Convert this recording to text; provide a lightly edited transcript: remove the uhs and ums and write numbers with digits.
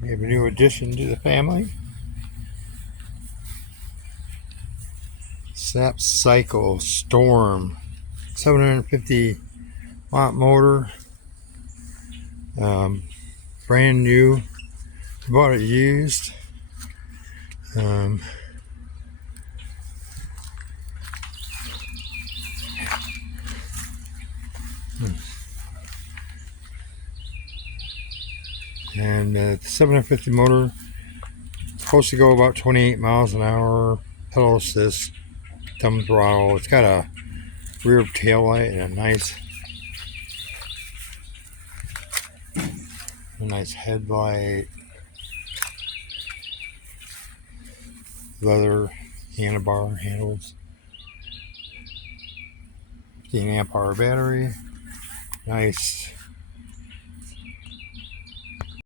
We have a new addition to the family. Snapcycle Storm, 750 watt motor, brand new. Bought it used. And the 750 motor is supposed to go about 28 miles an hour. Pedal assist, thumb throttle. It's got a rear tail light and a nice headlight. Leather handlebar handles. 15 amp hour battery. Nice